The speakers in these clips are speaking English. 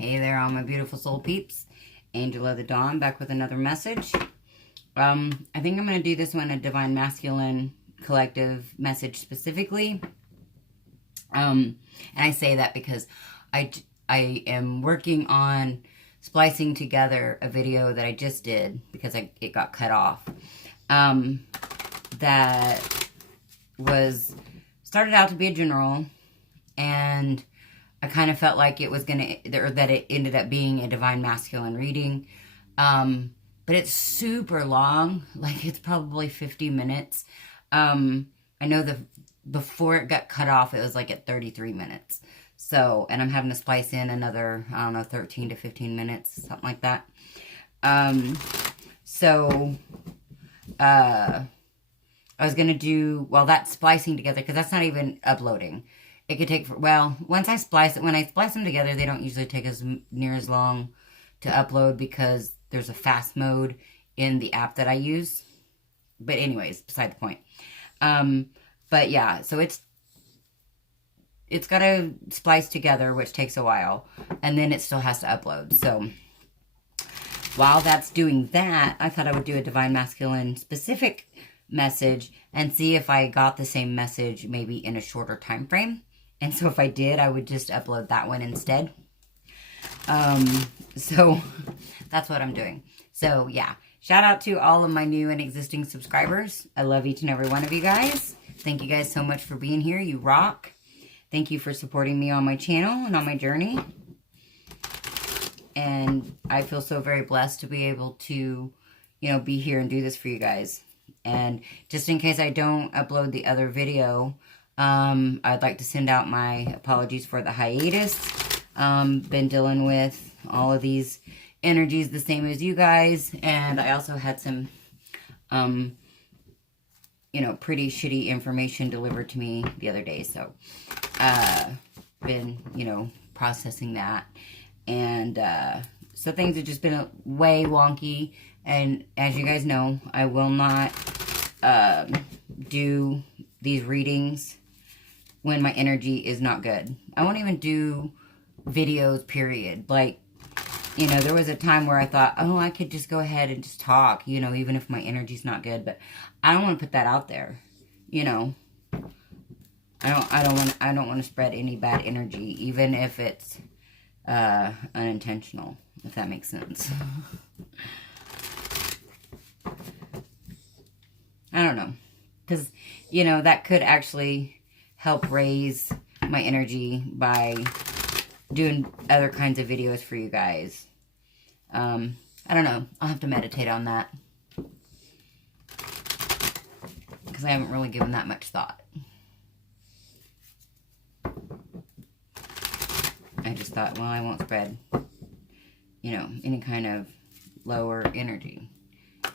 Hey there, all my beautiful soul peeps. Angel of the Dawn back with another message. I think I'm going to do this one a Divine Masculine collective message specifically. And I say that because I am working on splicing together a video that I just did because it got cut off. That started out to be a general, and I kind of felt like it was that it ended up being a Divine Masculine reading. But it's super long. Like, it's probably 50 minutes. I know before it got cut off, it was like at 33 minutes. So, and I'm having to splice in another, I don't know, 13 to 15 minutes, something like that. I was going to do, well, that's splicing together, because that's not even uploading. It could take, when I splice them together, they don't usually take near as long to upload because there's a fast mode in the app that I use. But anyways, beside the point. But yeah, so it's got to splice together, which takes a while, and then it still has to upload. So while that's doing that, I thought I would do a Divine Masculine specific message and see if I got the same message maybe in a shorter time frame. And so if I did, I would just upload that one instead. So that's what I'm doing. So yeah, shout out to all of my new and existing subscribers. I love each and every one of you guys. Thank you guys so much for being here. You rock. Thank you for supporting me on my channel and on my journey. And I feel so very blessed to be able to, be here and do this for you guys. And just in case I don't upload the other video, I'd like to send out my apologies for the hiatus. Been dealing with all of these energies the same as you guys. And I also had some, pretty shitty information delivered to me the other day. So, been, processing that. And, so things have just been way wonky. And as you guys know, I will not, do these readings when my energy is not good. I won't even do videos, period. Like, there was a time where I thought, oh, I could just go ahead and just talk, even if my energy's not good. But I don't want to put that out there, I don't want to spread any bad energy, even if it's unintentional, if that makes sense. I don't know, because that could actually help raise my energy by doing other kinds of videos for you guys. I don't know. I'll have to meditate on that, because I haven't really given that much thought. I just thought, well, I won't spread, any kind of lower energy.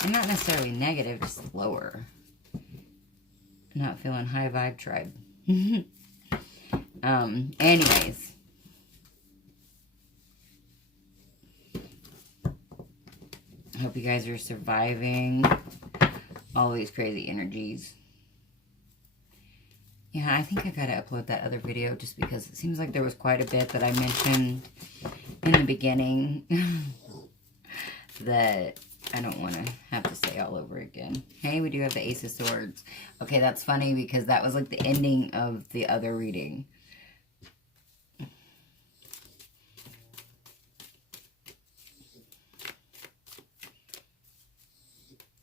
And not necessarily negative, just lower. Not feeling high vibe tribe. Anyways. I hope you guys are surviving all these crazy energies. Yeah, I think I gotta upload that other video just because it seems like there was quite a bit that I mentioned in the beginning that I don't want to have to say all over again. Hey, we do have the Ace of Swords. Okay, that's funny because that was like the ending of the other reading. It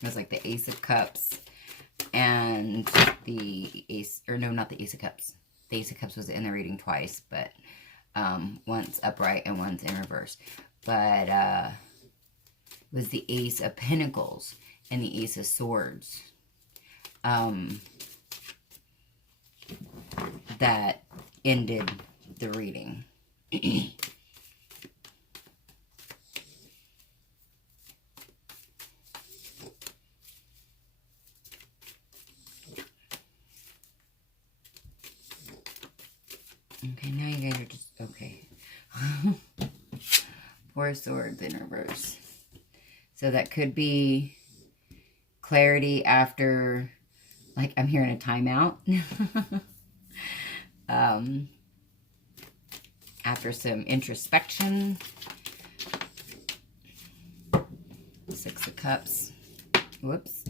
was like the Ace of Cups and the Ace, or no, not the Ace of Cups. The Ace of Cups was in the reading twice, but once upright and once in reverse. But was the Ace of Pentacles and the Ace of Swords that ended the reading. Okay, now you guys are just, okay. 4 swords in reverse. So that could be clarity after, like, I'm hearing a timeout. after some introspection. Six of Cups. Whoops.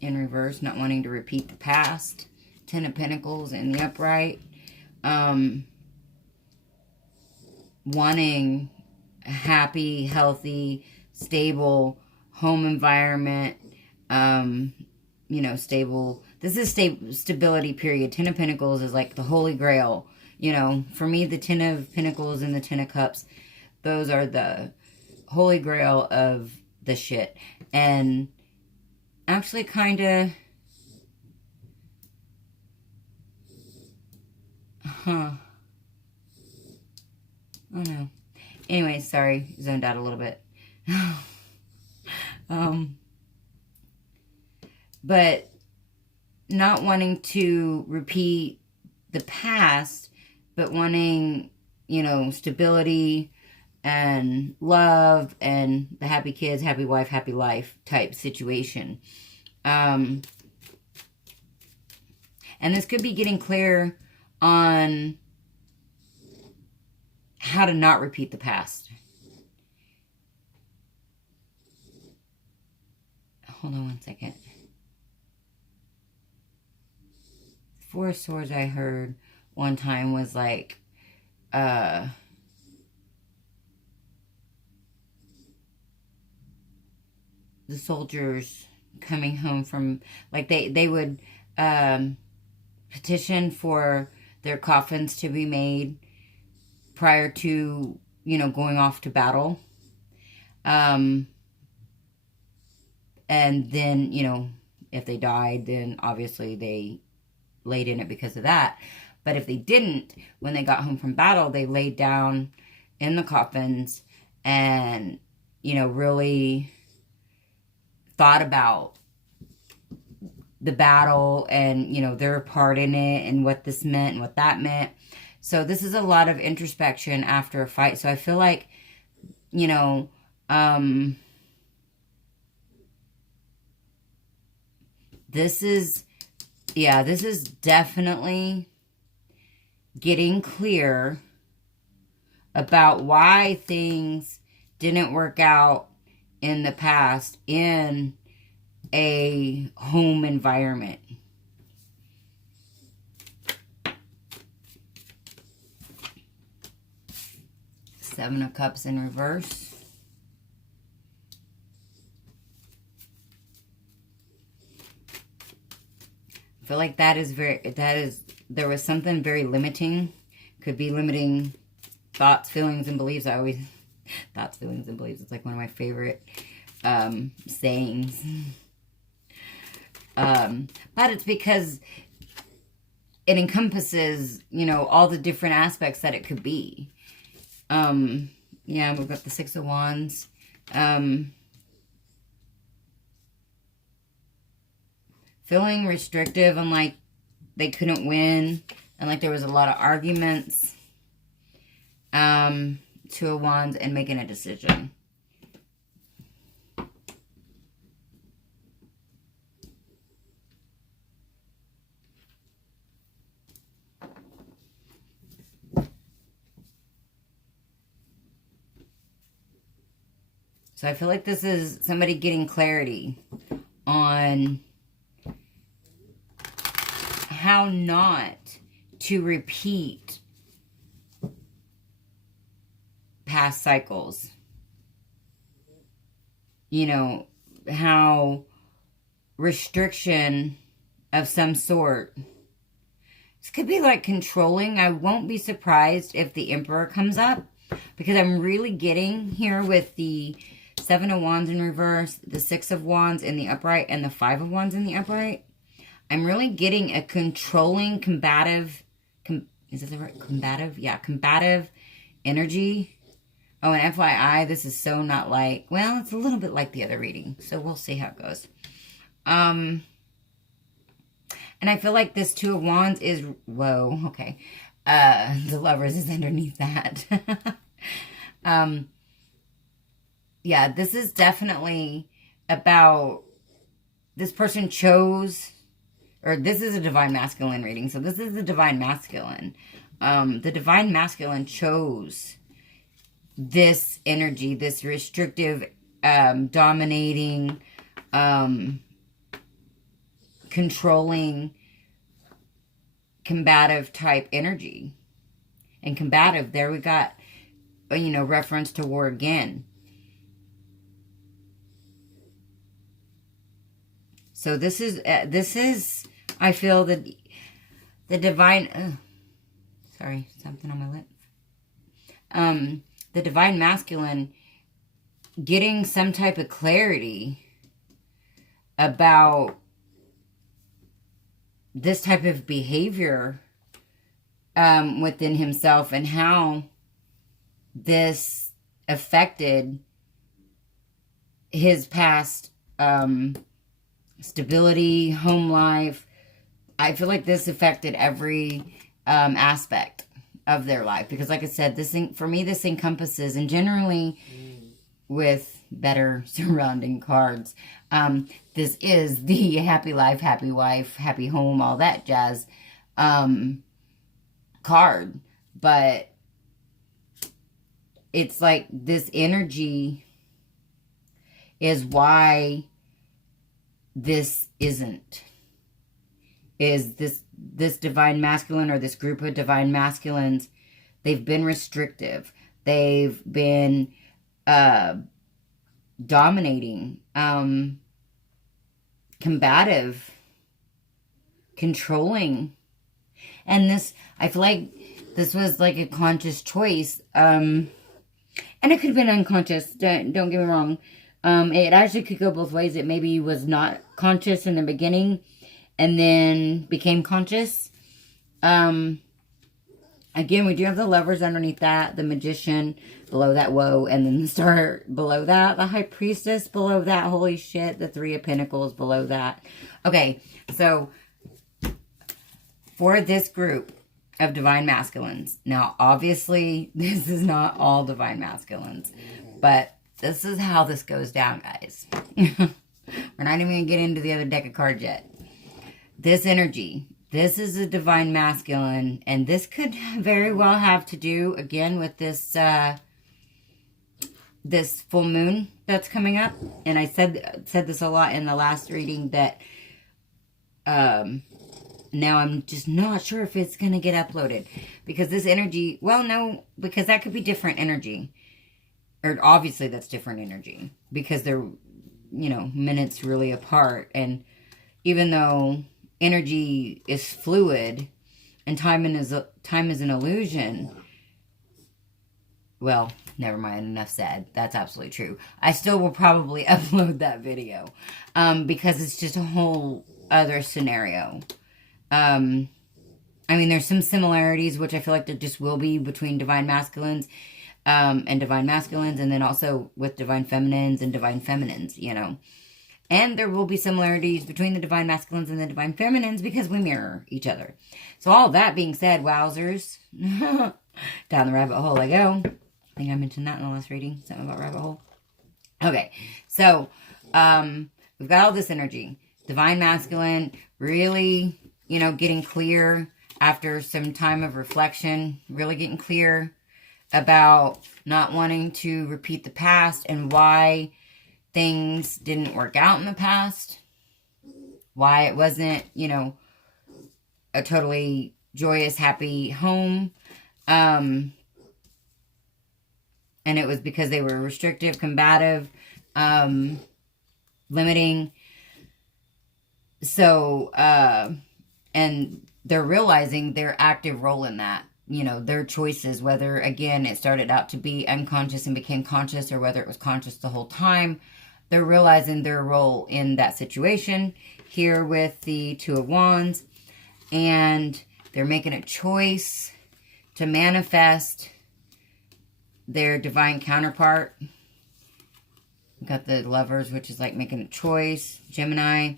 In reverse, not wanting to repeat the past. Ten of Pentacles in the upright. Wanting a happy, healthy, stable home environment. You know, stable. This is stability period. Ten of Pentacles is like the Holy Grail. You know, for me, the Ten of Pentacles and the Ten of Cups, those are the Holy Grail of the shit. And actually kind of, oh no. Anyway, sorry, zoned out a little bit. But not wanting to repeat the past, but wanting, you know, stability and love and the happy kids, happy wife, happy life type situation. And this could be getting clear on how to not repeat the past. Hold on one second. Four of Swords I heard one time was like, the soldiers coming home from, like, they would petition for their coffins to be made prior to, you know, going off to battle. And then, you know, if they died, then obviously they laid in it because of that. But if they didn't, when they got home from battle, they laid down in the coffins and, you know, really thought about the battle and, you know, their part in it and what this meant and what that meant. So this is a lot of introspection after a fight. So I feel like, you know, this is definitely getting clear about why things didn't work out in the past in a home environment. Seven of Cups in reverse. I feel like there was something very limiting. Could be limiting thoughts, feelings, and beliefs. Thoughts, feelings, and beliefs. It's like one of my favorite sayings. But it's because it encompasses, you know, all the different aspects that it could be. Yeah, we've got the Six of Wands. Feeling restrictive and like they couldn't win. And like there was a lot of arguments. Two of Wands and making a decision. So I feel like this is somebody getting clarity on how not to repeat past cycles. You know, how restriction of some sort. This could be like controlling. I won't be surprised if the Emperor comes up, because I'm really getting here with the Seven of Wands in reverse, the Six of Wands in the upright, and the Five of Wands in the upright. I'm really getting a controlling, combative, is that the right? Combative? Yeah, combative energy. Oh, and FYI, this is so not like, well, it's a little bit like the other reading, so we'll see how it goes. And I feel like this Two of Wands is, whoa, okay. The Lovers is underneath that. Yeah, this is definitely about this person chose, or this is a Divine Masculine reading, so this is the Divine Masculine. the divine masculine chose this energy, this restrictive, dominating, controlling, combative type energy. And combative, there we got, you know, reference to war again. So this is, I feel that the divine, sorry, something on my lip. The divine masculine getting some type of clarity about this type of behavior within himself and how this affected his past stability, home life. I feel like this affected every aspect of their life, because like I said, this thing, for me, this encompasses, and generally with better surrounding cards, this is the happy life, happy wife, happy home, all that jazz card. But it's like this energy is why this isn't, is this divine masculine, or this group of divine masculines, they've been restrictive. They've been dominating, combative, controlling. And this, I feel like this was like a conscious choice. And it could have been unconscious. Don't get me wrong. It actually could go both ways. It maybe was not conscious in the beginning and then became conscious. Again, we do have the Lovers underneath that, the Magician below that, whoa, and then the Star below that, the High Priestess below that, holy shit, the Three of Pentacles below that. Okay, so for this group of divine masculines, now obviously this is not all divine masculines, but this is how this goes down, guys. We're not even going to get into the other deck of cards yet. This energy, this is a divine masculine, and this could very well have to do, again, with this this full moon that's coming up. And I said this a lot in the last reading, that now I'm just not sure if it's going to get uploaded. Because this energy, well, no, because that could be different energy. Or obviously that's different energy. Because they're, you know, minutes really apart. And even though energy is fluid and time is an illusion, well, never mind, enough said. That's absolutely true. I still will probably upload that video because it's just a whole other scenario. I mean, there's some similarities, which I feel like there just will be between divine masculines and divine masculines, and then also with divine feminines and divine feminines, you know. And there will be similarities between the divine masculines and the divine feminines because we mirror each other. So all that being said, wowzers, down the rabbit hole I go. I think I mentioned that in the last reading, something about rabbit hole. Okay, so we've got all this energy. Divine masculine, really, you know, getting clear after some time of reflection, really getting clear about not wanting to repeat the past and why things didn't work out in the past, why it wasn't, you know, a totally joyous, happy home. And it was because they were restrictive, combative, limiting. So, and they're realizing their active role in that. You know, their choices, whether, again, it started out to be unconscious and became conscious, or whether it was conscious the whole time. They're realizing their role in that situation here with the Two of Wands. And they're making a choice to manifest their divine counterpart. We've got the Lovers, which is like making a choice. Gemini.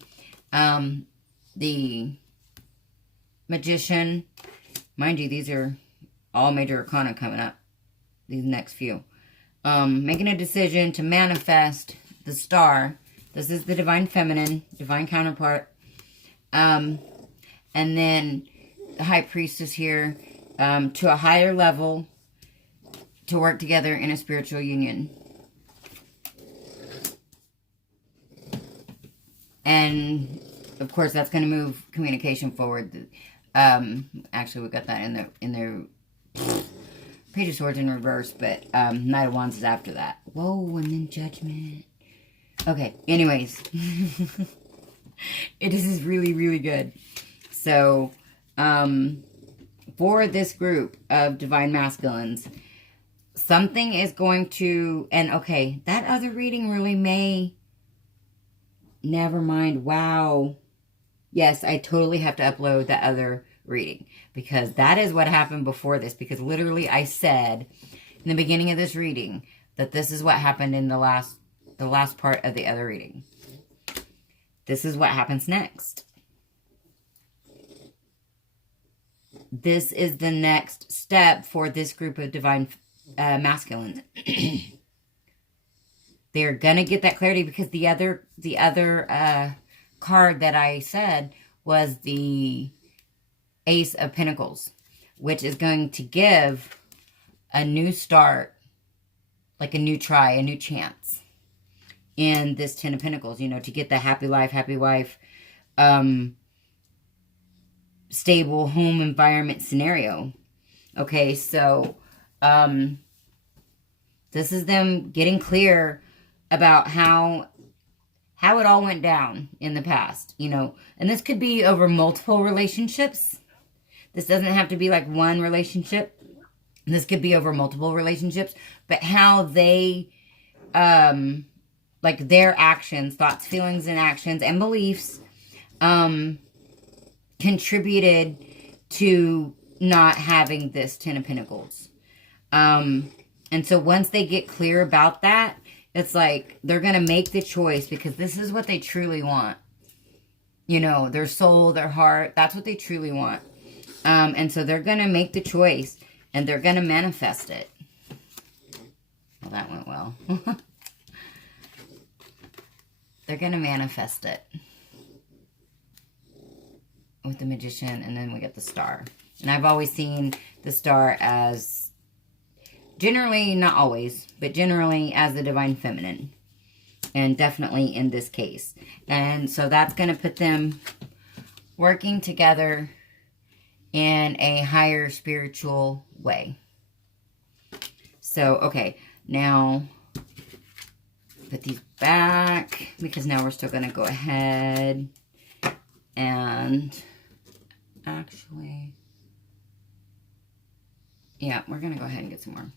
The Magician. Mind you, these are all major arcana coming up. These next few. Making a decision to manifest the Star. This is the divine feminine, divine counterpart. And then the High Priestess here to a higher level to work together in a spiritual union. And of course, that's going to move communication forward. Actually, we got that in the Page of Swords in reverse, but Knight of Wands is after that. Whoa, and then Judgment. Okay, anyways. This is really, really good. So, for this group of Divine Masculines, something is going to, and okay, that other reading really may, never mind, wow. Yes, I totally have to upload that other reading, because that is what happened before this, because literally I said in the beginning of this reading that this is what happened in the last part of the other reading. This is what happens next. This is the next step for this group of Divine Masculines. They're gonna get that clarity, because the other card that I said was the Ace of Pentacles, which is going to give a new start, like a new try, a new chance in this Ten of Pentacles, you know, to get the happy life, happy wife, stable home environment scenario. Okay, so this is them getting clear about how it all went down in the past, you know, and this could be over multiple relationships. This doesn't have to be like one relationship. This could be over multiple relationships, but how they, like their actions, thoughts, feelings, and actions and beliefs, contributed to not having this Ten of Pentacles. And so once they get clear about that, it's like they're going to make the choice, because this is what they truly want. You know, their soul, their heart, that's what they truly want. And so they're going to make the choice, and they're going to manifest it. Well, that went well. They're going to manifest it with the Magician, and then we get the Star. And I've always seen the Star as, generally, not always, but generally as the Divine Feminine. And definitely in this case. And so that's going to put them working together in a higher spiritual way. So, okay, now put these back, because now we're still going to go ahead and actually, yeah, we're going to go ahead and get some more.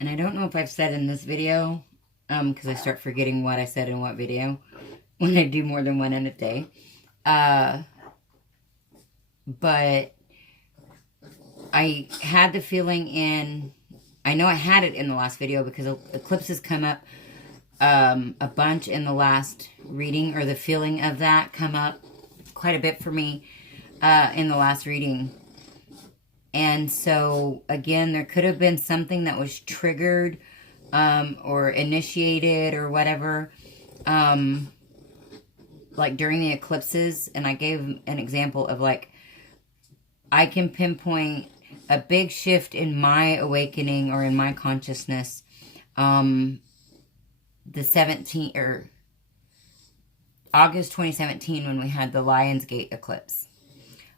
And I don't know if I've said in this video, because I start forgetting what I said in what video when I do more than one in a day. But I had the feeling I know I had it in the last video, because eclipses come up a bunch in the last reading, or the feeling of that come up quite a bit for me in the last reading. And so, again, there could have been something that was triggered or initiated or whatever, like during the eclipses. And I gave an example of, like, I can pinpoint a big shift in my awakening or in my consciousness. The 17th, or August 2017, when we had the Lionsgate eclipse.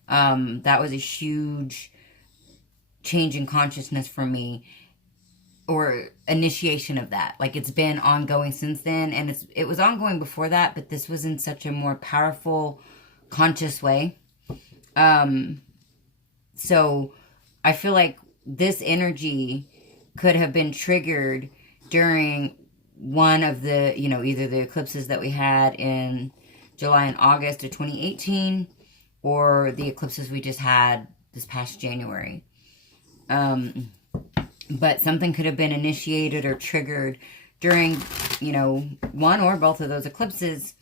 That was a huge change in consciousness for me, or initiation of that. Like, it's been ongoing since then, and it was ongoing before that, but this was in such a more powerful, conscious way. So I feel like this energy could have been triggered during one of the, you know, either the eclipses that we had in July and August of 2018, or the eclipses we just had this past January. But something could have been initiated or triggered during, one or both of those eclipses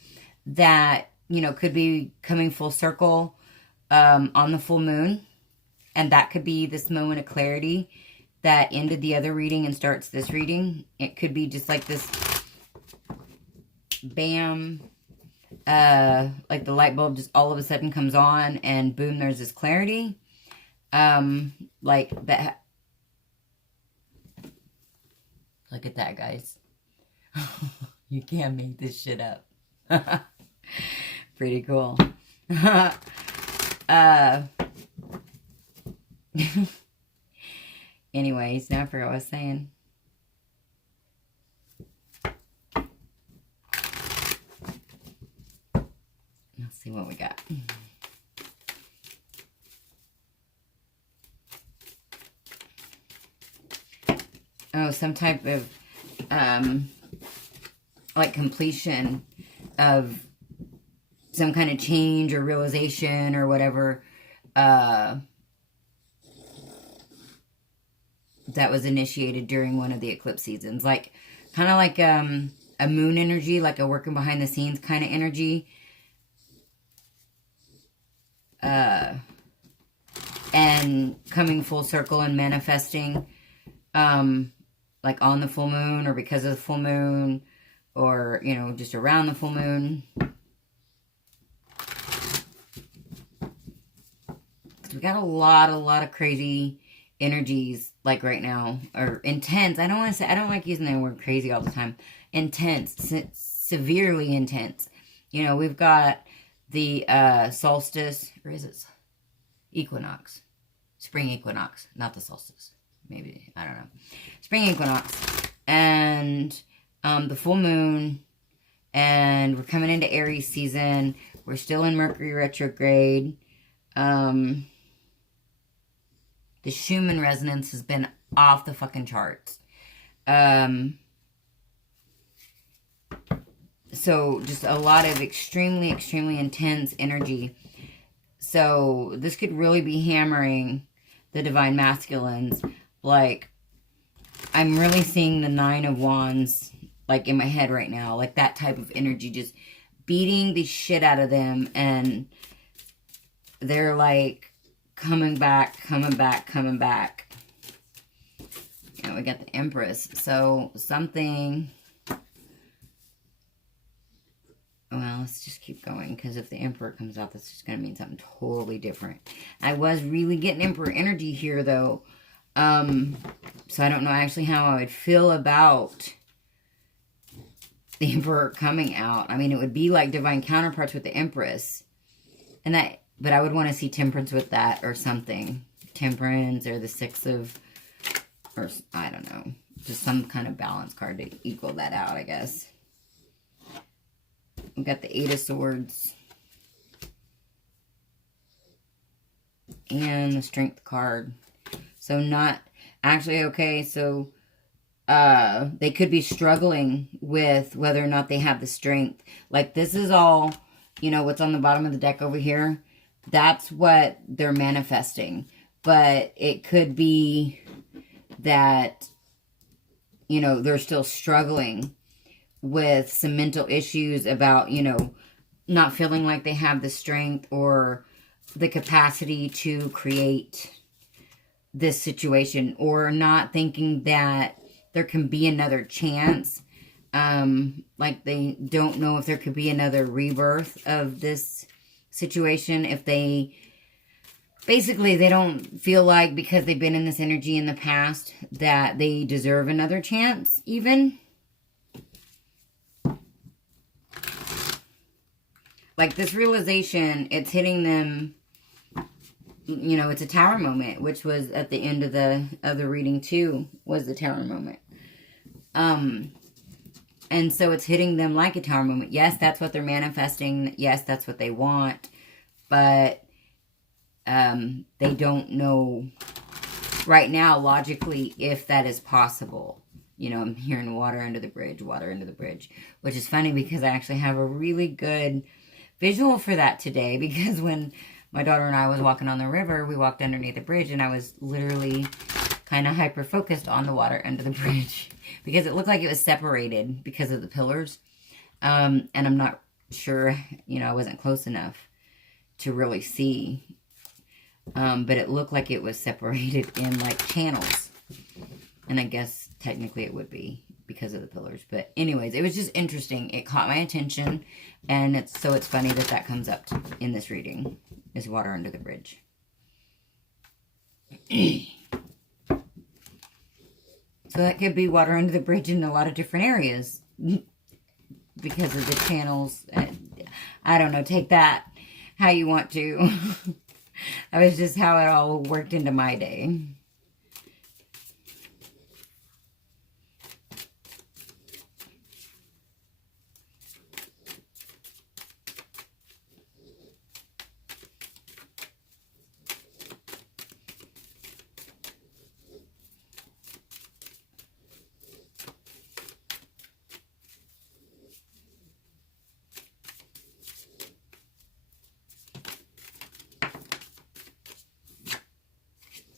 that, could be coming full circle on the full moon. And that could be this moment of clarity that ended the other reading and starts this reading. It could be just like this, bam, like the light bulb just all of a sudden comes on and boom, there's this clarity. Like that. Look at that, guys. You can't make this shit up. Pretty cool. Anyways, now I forgot what I was saying. Let's see what we got. Oh, some type of, like completion of some kind of change or realization or whatever, that was initiated during one of the eclipse seasons. Like, kind of like, a moon energy, like a working behind the scenes kind of energy. And coming full circle and manifesting, like on the full moon or because of the full moon or, just around the full moon. We got a lot of crazy energies like right now, or intense. I don't like using the word crazy all the time. Intense, severely intense. We've got the solstice, or is it equinox? Spring equinox, not the solstice. Maybe, I don't know. Spring equinox and the full moon, and we're coming into Aries season. We're still in Mercury retrograde. The Schumann resonance has been off the fucking charts. So just a lot of extremely intense energy. So this could really be hammering the divine masculines. Like, I'm really seeing the 9 of Wands, like, in my head right now. Like, that type of energy just beating the shit out of them. And they're, like, coming back. We got the Empress. So, something... Well, let's just keep going, because if the Emperor comes out, that's just going to mean something totally different. I was really getting Emperor energy here, though. So I don't know actually how I would feel about the Emperor coming out. I mean, it would be like divine counterparts with the Empress. But I would want to see Temperance with that or something. Temperance or the 6 of, or I don't know. Just some kind of balance card to equal that out, I guess. We've got the 8 of Swords. And the Strength card. So not, actually, okay, so they could be struggling with whether or not they have the strength. Like, this is all, what's on the bottom of the deck over here. That's what they're manifesting. But it could be that, they're still struggling with some mental issues about, not feeling like they have the strength or the capacity to create this situation, or not thinking that there can be another chance. Like, they don't know if there could be another rebirth of this situation. If they don't feel like, because they've been in this energy in the past, that they deserve another chance even. Like, this realization, it's hitting them, it's a tower moment, which was at the end of the reading too, was the tower moment. And so it's hitting them like a tower moment. Yes, that's what they're manifesting. Yes, that's what they want. But they don't know right now, logically, if that is possible. I'm hearing water under the bridge, which is funny because I actually have a really good visual for that today because when my daughter and I was walking on the river, we walked underneath the bridge and I was literally kind of hyper-focused on the water under the bridge because it looked like it was separated because of the pillars. And I'm not sure, you know, I wasn't close enough to really see. But it looked like it was separated in like channels. And I guess technically it would be because of the pillars. But anyways, it was just interesting. It caught my attention. And it's funny that that comes up in this reading. Is water under the bridge. So that could be water under the bridge in a lot of different areas. Because of the channels. I don't know. Take that how you want to. That was just how it all worked into my day.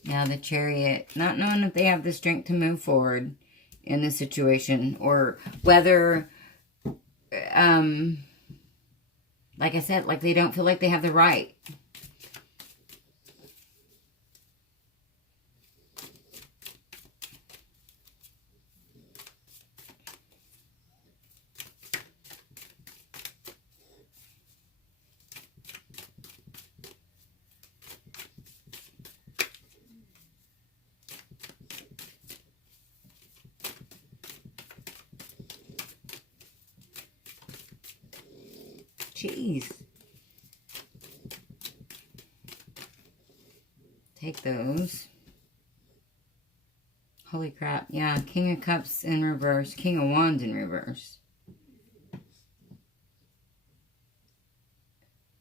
Now the Chariot, not knowing if they have the strength to move forward in this situation, or whether, like I said, like they don't feel like they have the right. Jeez. Take those. Holy crap. Yeah, King of Cups in reverse. King of Wands in reverse.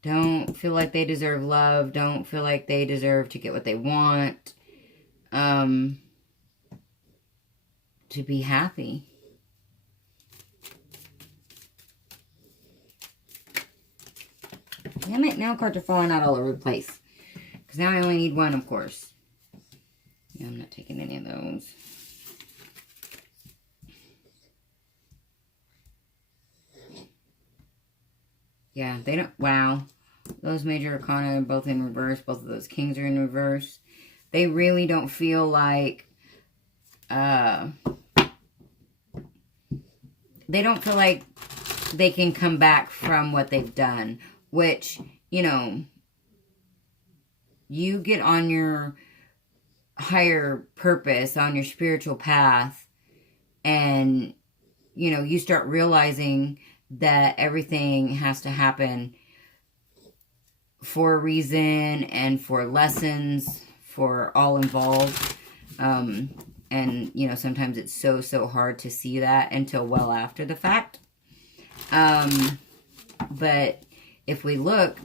Don't feel like they deserve love. Don't feel like they deserve to get what they want. To be happy. Damn it, now cards are falling out all over the place. Because now I only need one, of course. Yeah, I'm not taking any of those. Yeah, they don't... Wow. Those major arcana are both in reverse. Both of those kings are in reverse. They really don't feel like... they don't feel like they can come back from what they've done. Which, you know, you get on your higher purpose, on your spiritual path, and, you know, you start realizing that everything has to happen for a reason and for lessons for all involved. And, you know, sometimes it's so hard to see that until well after the fact. But if we look,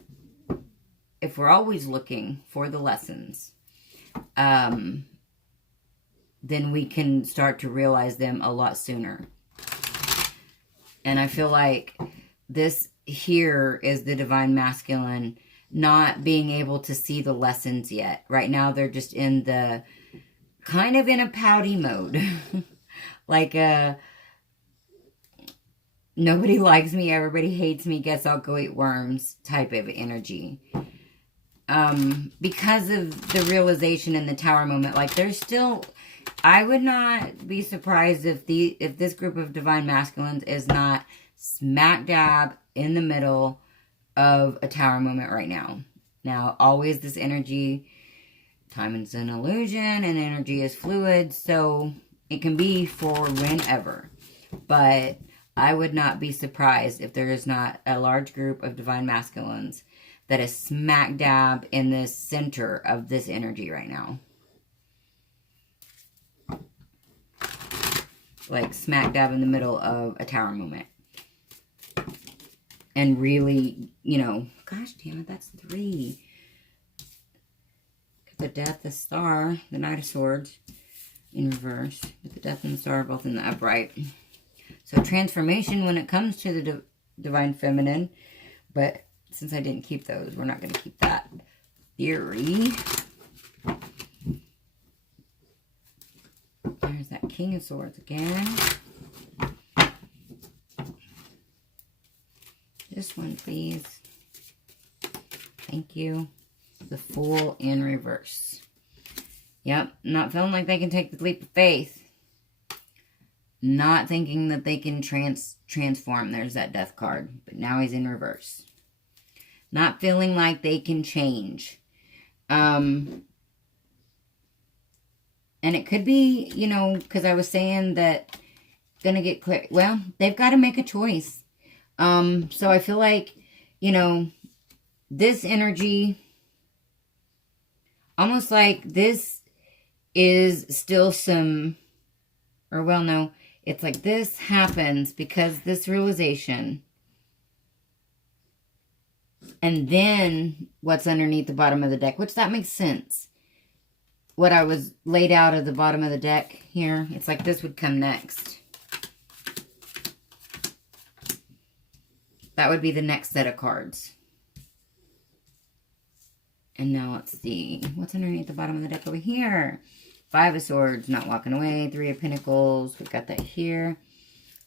if we're always looking for the lessons, then we can start to realize them a lot sooner. And I feel like this here is the divine masculine not being able to see the lessons yet. Right now they're just in the, kind of in a pouty mode. Like nobody likes me, everybody hates me, guess I'll go eat worms type of energy. Because of the realization in the Tower moment, like there's still, I would not be surprised if this group of divine masculines is not smack dab in the middle of a Tower moment right now. Now, always this energy, time is an illusion and energy is fluid, so it can be for whenever. But I would not be surprised if there is not a large group of divine masculines that is smack dab in the center of this energy right now. Like smack dab in the middle of a Tower moment. And really, you know, gosh damn it, that's 3. The Death, the Star, the Knight of Swords in reverse. With the Death and the Star both in the upright. So transformation when it comes to the divine feminine. But since I didn't keep those, we're not going to keep that theory. There's that King of Swords again. This one, please. Thank you. The Fool in reverse. Yep, not feeling like they can take the leap of faith. Not thinking that they can transform. There's that Death card. But now he's in reverse. Not feeling like they can change. And it could be, you know, because I was saying that gonna get clear. Well, they've got to make a choice. So I feel like, you know, this energy, almost like this is still some, or well, no, it's like this happens because this realization, and then what's underneath the bottom of the deck, which that makes sense. What I was laid out at the bottom of the deck here, it's like this would come next. That would be the next set of cards. And now let's see. What's underneath the bottom of the deck over here? 5 of Swords, not walking away. 3 of Pentacles. We've got that here.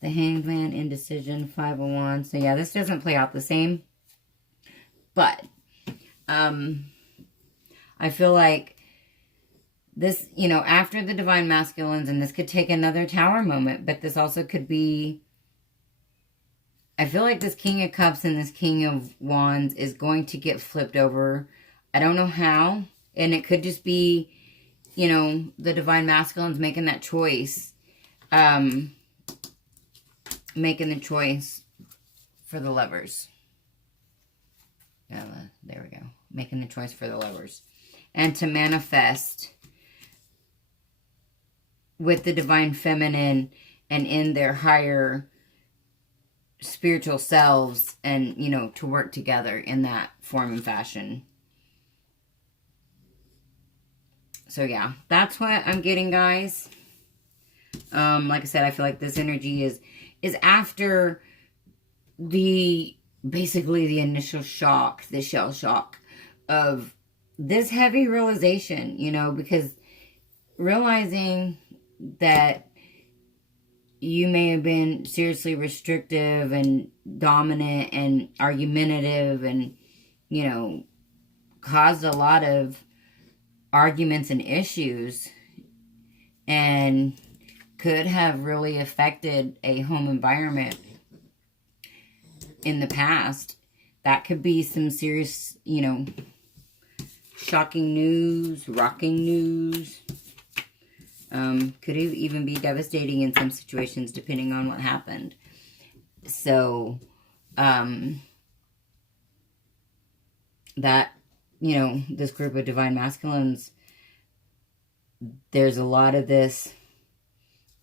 The Hanged Man, indecision. 5 of Wands. So yeah, this doesn't play out the same. But I feel like this, you know, after the Divine Masculines, and this could take another Tower moment, but this also could be, I feel like this King of Cups and this King of Wands is going to get flipped over. I don't know how. And it could just be, you know, the Divine Masculines making that choice. Making the choice for the Lovers. There we go. Making the choice for the Lovers. And to manifest with the Divine Feminine and in their higher spiritual selves, and, you know, to work together in that form and fashion. So yeah, that's what I'm getting, guys. Like I said, I feel like this energy is after the, basically the initial shock, the shell shock of this heavy realization, you know, because realizing that you may have been seriously restrictive and dominant and argumentative and, you know, caused a lot of arguments and issues and could have really affected a home environment in the past. That could be some serious, you know, shocking news, rocking news. Could even be devastating in some situations depending on what happened. So, that, you know, this group of Divine Masculines, there's a lot of this,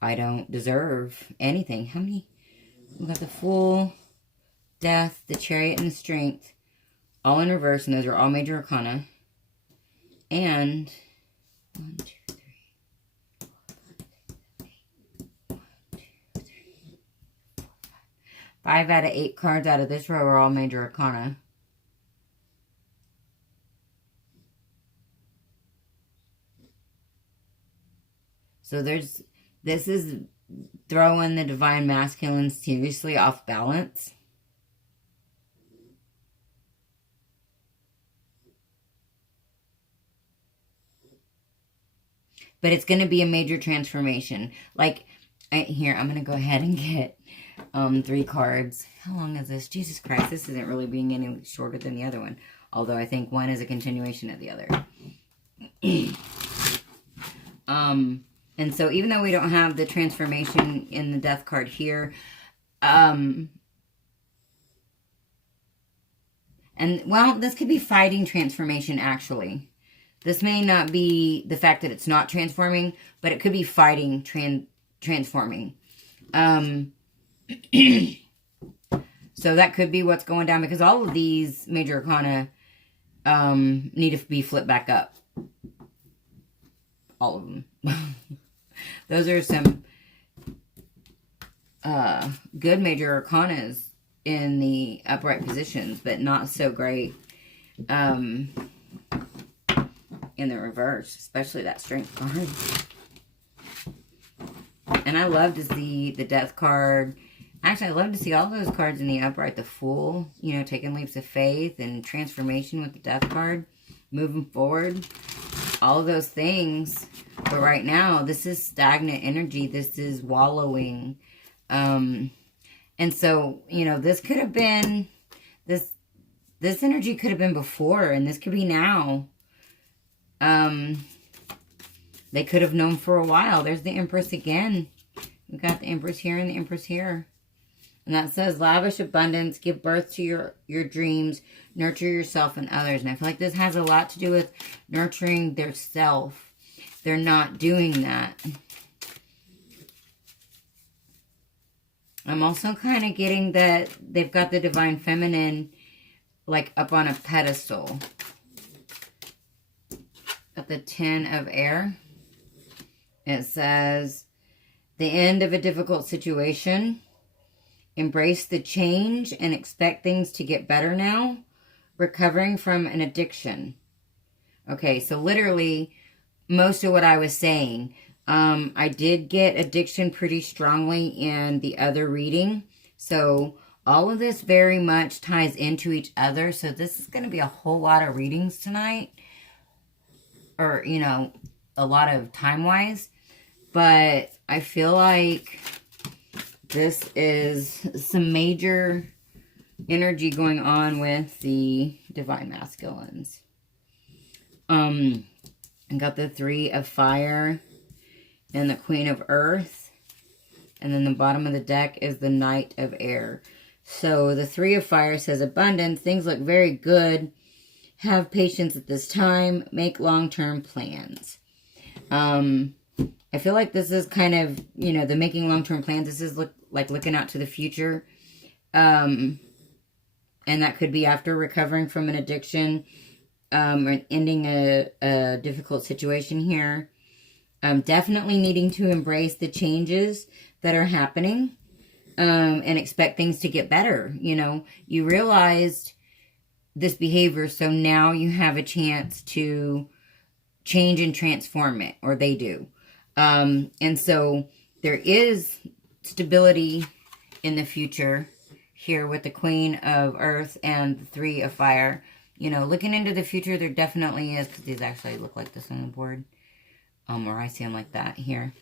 I don't deserve anything. How many? We got the Fool, Death, the Chariot, and the Strength, all in reverse, and those are all major arcana. And 1, 2, 3, 4, 5, 1, 2, 3, 4, 5. 5 out of 8 cards out of this row are all major arcana. So this is throwing the Divine Masculine seriously off balance. But it's going to be a major transformation. Like, here, I'm going to go ahead and get 3 cards. How long is this? Jesus Christ, this isn't really being any shorter than the other one. Although I think one is a continuation of the other. And so even though we don't have the transformation in the Death card here, and, well, this could be fighting transformation, actually. This may not be the fact that it's not transforming, but it could be fighting transforming. So that could be what's going down, because all of these major arcana need to be flipped back up. All of them. Those are some good major arcanas in the upright positions, but not so great in the reverse, especially that strength card. And I love to see the death card. Actually, I love to see all those cards in the upright. The Fool, you know, taking leaps of faith and transformation with the death card. Moving forward. All of those things. But right now, this is stagnant energy. This is wallowing. And so, you know, this could have been, this energy could have been before, and this could be now. They could have known for a while. There's the Empress again. We've got the Empress here and the Empress here. And that says, lavish abundance, give birth to your dreams, nurture yourself and others. And I feel like this has a lot to do with nurturing their self. They're not doing that. I'm also kind of getting that they've got the Divine Feminine like up on a pedestal. At the Ten of Air. It says, the end of a difficult situation. Embrace the change and expect things to get better now. Recovering from an addiction. Okay, so literally, most of what I was saying, I did get addiction pretty strongly in the other reading. So all of this very much ties into each other. So this is going to be a whole lot of readings tonight. Or, you know, a lot of time-wise. But I feel like this is some major energy going on with the Divine Masculines. I got the Three of Fire and the Queen of Earth. And then the bottom of the deck is the Knight of Air. So the Three of Fire says abundance. Things look very good. Have patience at this time. Make long-term plans. I feel like this is kind of, you know, the making long-term plans. This is like looking out to the future. And that could be after recovering from an addiction. Or ending a difficult situation here. Definitely needing to embrace the changes that are happening. And expect things to get better. You know, you realized this behavior, so now you have a chance to change and transform it, or they do. And so there is stability in the future here with the Queen of Earth and the Three of Fire. You know, looking into the future, there definitely is, because these actually look like this on the board. Or I see them like that here.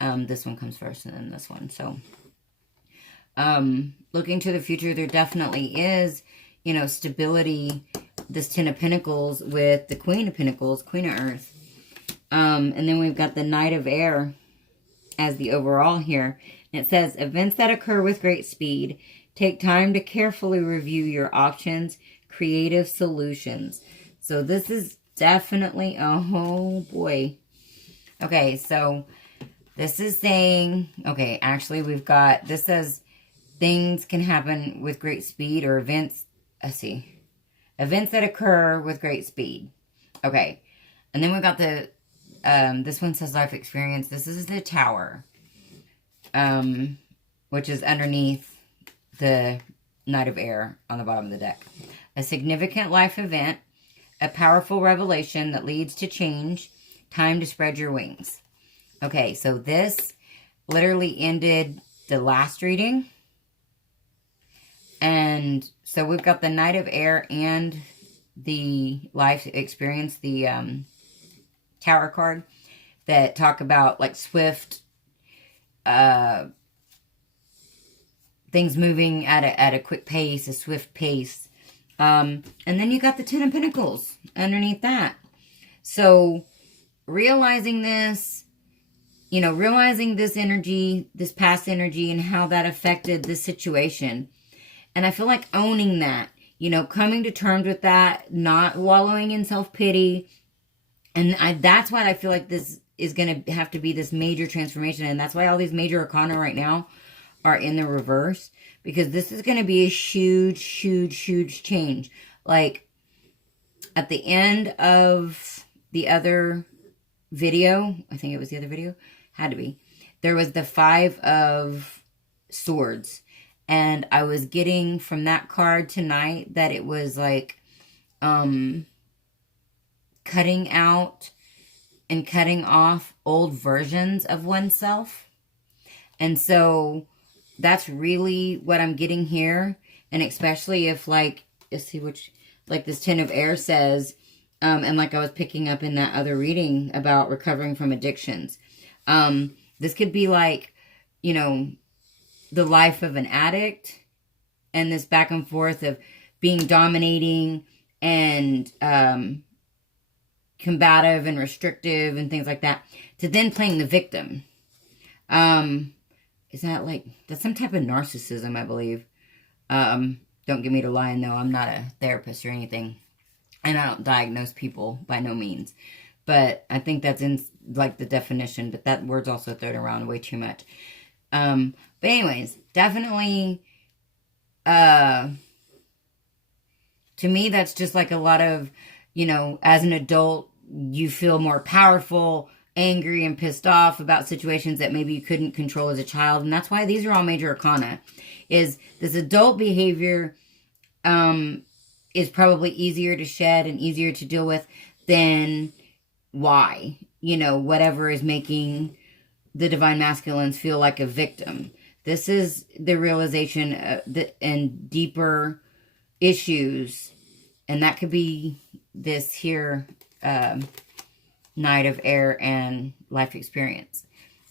This one comes first and then this one. So, looking to the future, there definitely is, you know, stability, this Ten of Pentacles with the Queen of Pentacles, Queen of Earth. And then we've got the Knight of Air as the overall here. And it says, events that occur with great speed. Take time to carefully review your options, creative solutions. So this is definitely, oh boy. Okay, so this is saying, okay, actually we've got, this says things can happen with great speed, or events, let's see, events that occur with great speed. Okay, and then we've got the, this one says life experience. This is the Tower, which is underneath the Knight of Air on the bottom of the deck. A significant life event, a powerful revelation that leads to change, time to spread your wings. Okay, so this literally ended the last reading. And so we've got the Knight of Air and the life experience, the Tower card, that talk about like swift things moving at a quick pace, a swift pace. And then you got the Ten of Pentacles underneath that. So realizing this, you know, realizing this energy, this past energy, and how that affected this situation. And I feel like owning that, you know, coming to terms with that, not wallowing in self-pity. And that's why I feel like this is going to have to be this major transformation. And that's why all these major arcana right now are in the reverse. Because this is going to be a huge, huge, huge change. Like, at the end of the other video, I think it was the other video, had to be, there was the Five of Swords. And I was getting from that card tonight that it was like cutting out and cutting off old versions of oneself. And so that's really what I'm getting here. And especially if, like, let's see which, like this Ten of Air says, and like I was picking up in that other reading about recovering from addictions. This could be like, you know, the life of an addict and this back and forth of being dominating and combative and restrictive and things like that, to then playing the victim. Is that like, that's some type of narcissism, I believe. Don't get me to lying though, I'm not a therapist or anything, and I don't diagnose people by no means, but I think that's in like the definition, but that word's also thrown around way too much. But anyways, definitely, to me, that's just like a lot of, you know, as an adult, you feel more powerful, angry, and pissed off about situations that maybe you couldn't control as a child. And that's why these are all major arcana. Is this adult behavior is probably easier to shed and easier to deal with than why, you know, whatever is making the divine masculines feel like a victim. This is the realization and deeper issues, and that could be this here Knight of Air and life experience,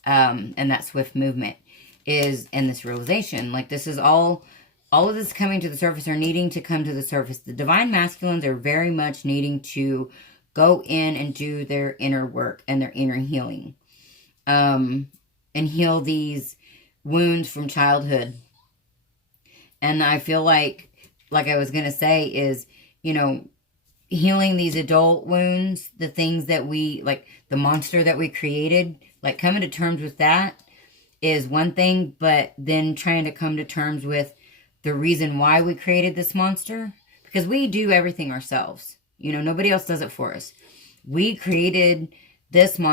and that swift movement is, and this realization, like this is all of this coming to the surface, or needing to come to the surface. The divine masculines are very much needing to go in and do their inner work and their inner healing, and heal these wounds from childhood. And I feel like I was going to say is, you know, healing these adult wounds, the things that we, like the monster that we created, like coming to terms with that is one thing, but then trying to come to terms with the reason why we created this monster, because we do everything ourselves. You know, nobody else does it for us. We created this monster